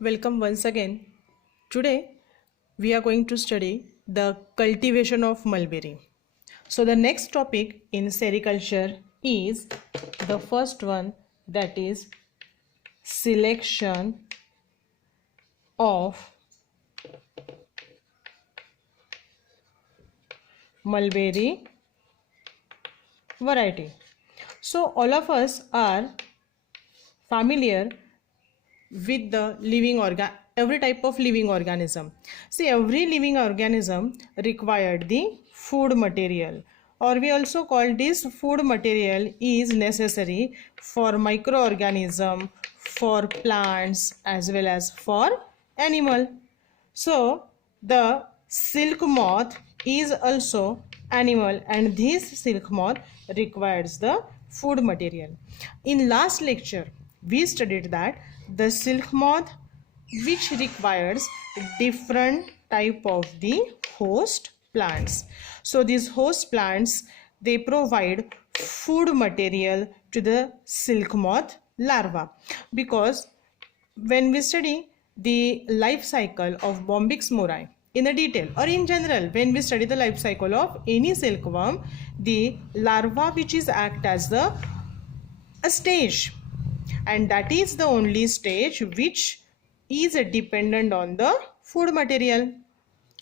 Welcome once again. Today we are going to study the cultivation of mulberry. So the next topic in sericulture is the first one, that is selection of mulberry variety. So all of us are familiar with the every type of living organism. See, every living organism required the food material, or we also call this food material is necessary for microorganism, for plants as well as for animal. So the silk moth is also animal, and this silk moth requires the food material. In last lecture we studied that the silk moth which requires different type of the host plants. So these host plants, they provide food material to the silk moth larva, because when we study the life cycle of Bombyx mori in a detail, or in general when we study the life cycle of any silkworm, the larva which is act as a stage, and that is the only stage which is dependent on the food material.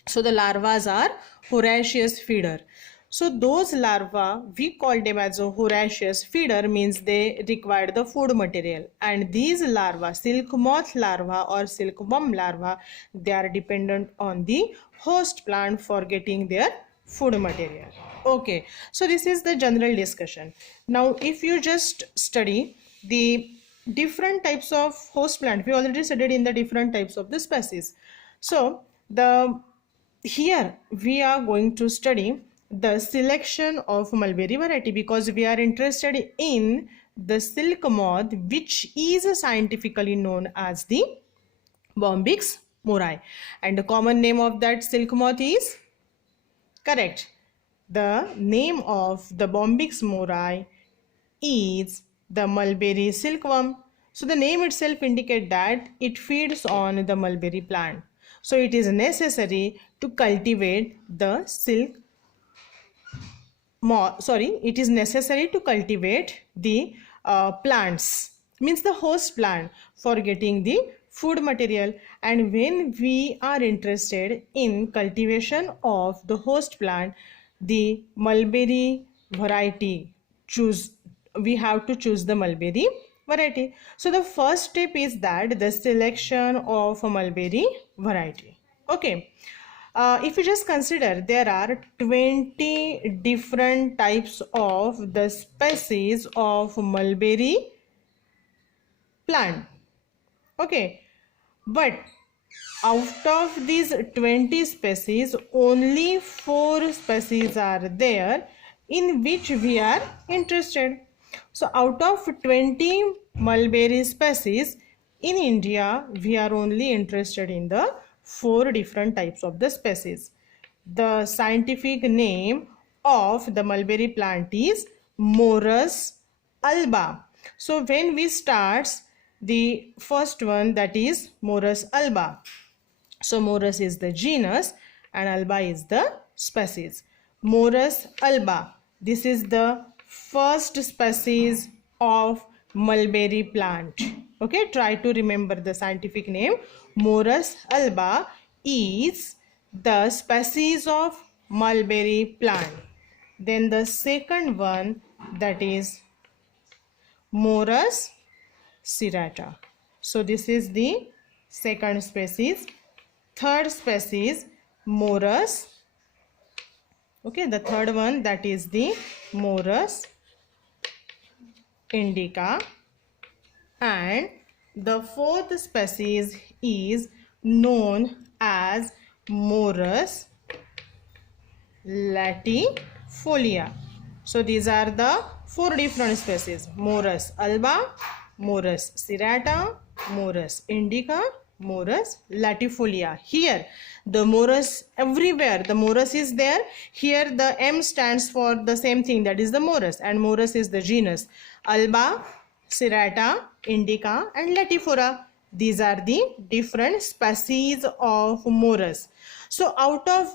So the larvas are voracious feeder. So those larvae, we call them as a voracious feeder, means they require the food material, and these larvae, silk moth larva or silkworm larva, they are dependent on the host plant for getting their food material. Okay, so this is the general discussion. Now if you just study the different types of host plant, we already studied in the different types of the species. So here we are going to study the selection of mulberry variety, because we are interested in the silk moth which is scientifically known as the Bombyx mori, and the common name of that silk moth is correct. The name of the Bombyx mori is the mulberry silkworm. So the name itself indicates that it feeds on the mulberry plant. So it is necessary to cultivate the it is necessary to cultivate the plants, means the host plant, for getting the food material. And when we are interested in cultivation of the host plant, the mulberry variety we have to choose the mulberry variety. So the first step is that the selection of a mulberry variety. Okay, if you just consider, there are 20 different types of the species of mulberry plant. Okay, but out of these 20 species, only 4 species are there in which we are interested. So out of 20 mulberry species in India, we are only interested in the 4 different types of the species. The scientific name of the mulberry plant is Morus alba. So when we start the first one, that is Morus alba. So Morus is the genus and alba is the species. Morus alba, this is the first species of mulberry plant. Okay, try to remember the scientific name. Morus alba is the species of mulberry plant. Then the second one, that is Morus serrata. So this is the second species. Third species, Morus. Okay, the third one, that is the Morus indica, and the fourth species is known as Morus latifolia. So these are the 4 different species: Morus alba, Morus serrata, Morus indica, Morus latifolia. Here the Morus, everywhere the Morus is there. Here the M stands for the same thing, that is the Morus, and Morus is the genus. Alba, serrata, indica and latifora. These are the different species of Morus. So out of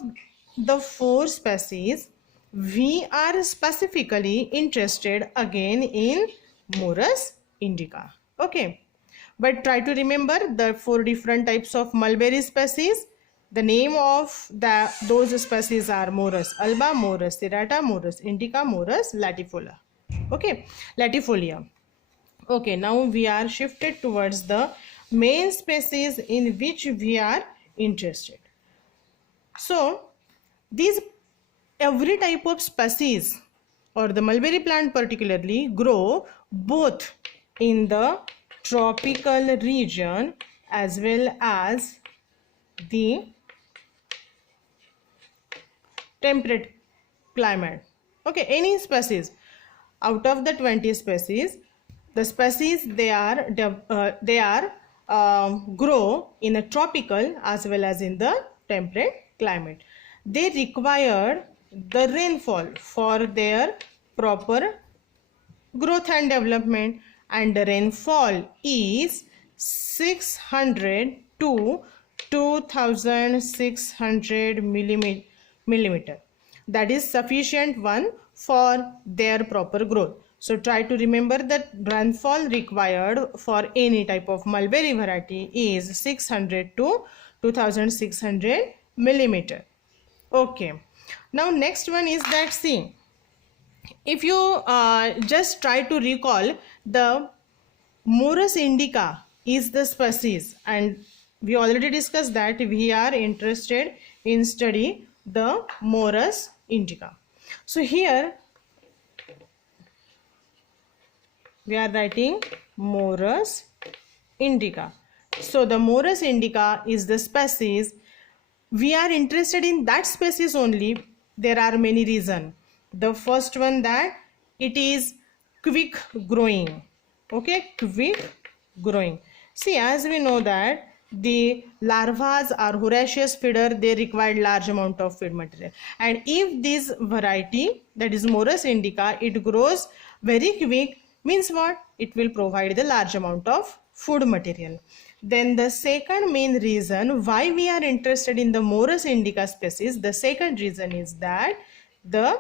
the 4 species, we are specifically interested again in Morus indica. Okay. But try to remember the 4 different types of mulberry species. The name of those species are Morus alba, Morus serrata, Morus indica, Morus latifolia. Okay, latifolia. Okay, now we are shifted towards the main species in which we are interested. So, these every type of species or the mulberry plant particularly grow both in the tropical region as well as the temperate climate. Okay, any species out of the 20 species, the species they are grow in a tropical as well as in the temperate climate. They require the rainfall for their proper growth and development, and the rainfall is 600 to 2600 millimeter. That is sufficient one for their proper growth. So try to remember that rainfall required for any type of mulberry variety is 600 to 2600 millimeter. Okay, now next one is that, see, if you just try to recall, the Morus indica is the species, and we already discussed that we are interested in study the Morus indica. So here we are writing Morus indica. So the Morus indica is the species. We are interested in that species only. There are many reasons. The first one, that it is quick growing. Okay, quick growing. See, as we know that the larvas are voracious feeder, they require large amount of feed material, and if this variety, that is Morus indica, it grows very quick, means what? It will provide the large amount of food material. Then the second main reason why we are interested in the Morus indica species, the second reason is that the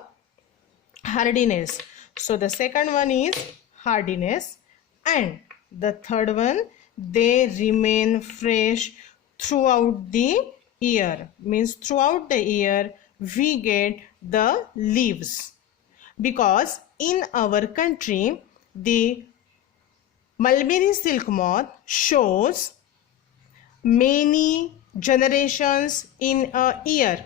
hardiness. So the second one is hardiness, and the third one, they remain fresh throughout the year. Means throughout the year we get the leaves, because in our country the mulberry silk moth shows many generations in a year.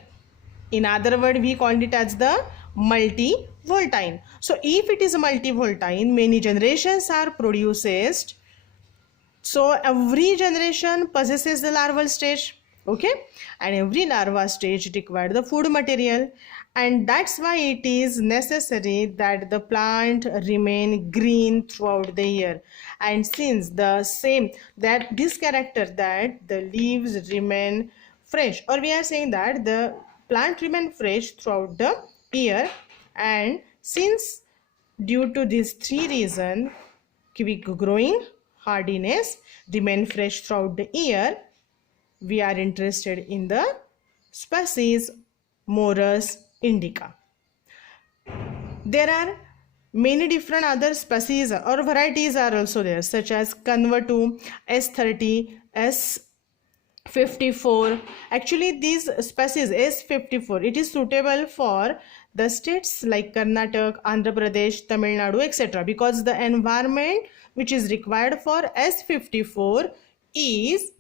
In other words, we call it as the multi-voltine. So if it is multi-voltine, many generations are produced. So every generation possesses the larval stage. Okay, and every larva stage requires the food material, and that's why it is necessary that the plant remain green throughout the year. And since the same, that this character, that the leaves remain fresh, or we are saying that the plant remain fresh throughout the year, and since due to these 3 reasons, quick growing, hardiness, remain fresh throughout the year, we are interested in the species Morus indica. There are many different other species or varieties are also there, such as Convertu, S30, S54. Actually, these species S54, it is suitable for the states like Karnataka, Andhra Pradesh, Tamil Nadu, etc. because the environment which is required for S54 is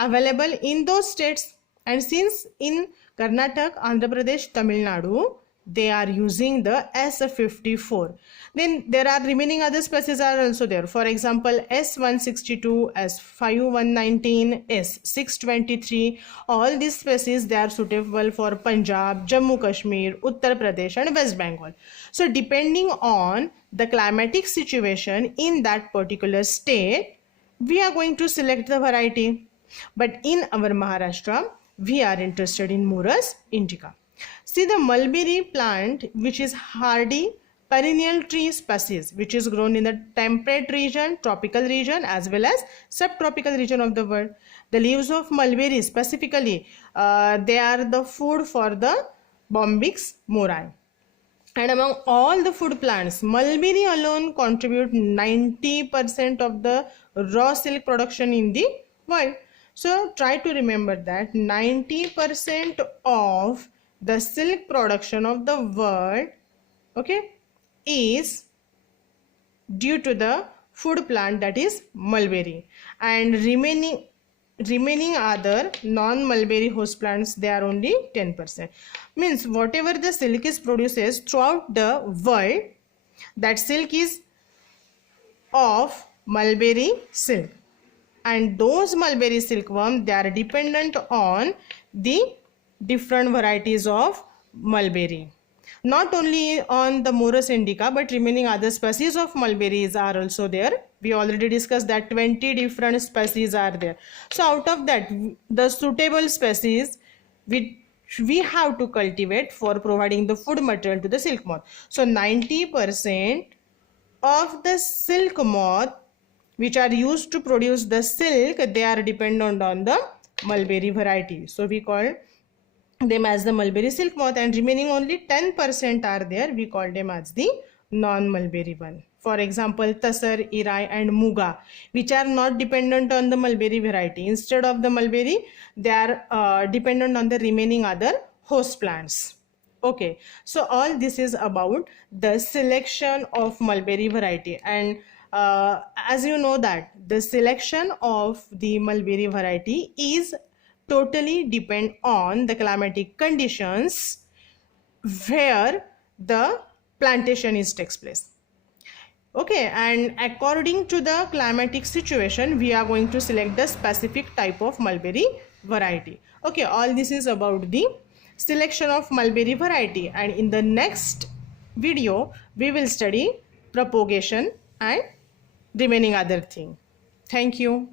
available in those states, and since in Karnataka, Andhra Pradesh, Tamil Nadu, they are using the S54. Then there are remaining other species are also there. For example, S162, S5119, S623. All these species, they are suitable for Punjab, Jammu Kashmir, Uttar Pradesh and West Bengal. So depending on the climatic situation in that particular state, we are going to select the variety. But in our Maharashtra, we are interested in Morus indica. See, the mulberry plant which is hardy perennial tree species which is grown in the temperate region, tropical region as well as subtropical region of the world. The leaves of mulberry specifically, they are the food for the Bombyx mori. And among all the food plants, mulberry alone contribute 90% of the raw silk production in the world. So try to remember that 90% of the silk production of the world, okay, is due to the food plant, that is mulberry, and remaining other non-mulberry host plants, they are only 10%. Means whatever the silk is produces throughout the world, that silk is of mulberry silk, and those mulberry silkworm, they are dependent on the different varieties of mulberry. Not only on the Morus indica, but remaining other species of mulberries are also there. We already discussed that 20 different species are there. So out of that, the suitable species which we have to cultivate for providing the food material to the silk moth. So 90% of the silk moth which are used to produce the silk, they are dependent on the mulberry variety. So we call them as the mulberry silk moth, and remaining only 10% are there, we call them as the non-mulberry one. For example, tasar, irai and muga, which are not dependent on the mulberry variety. Instead of the mulberry, they are dependent on the remaining other host plants. Okay, so all this is about the selection of mulberry variety, and as you know that the selection of the mulberry variety is totally depend on the climatic conditions where the plantation is takes place. Okay, and according to the climatic situation, we are going to select the specific type of mulberry variety. Okay, all this is about the selection of mulberry variety, and in the next video we will study propagation and remaining other thing. Thank you.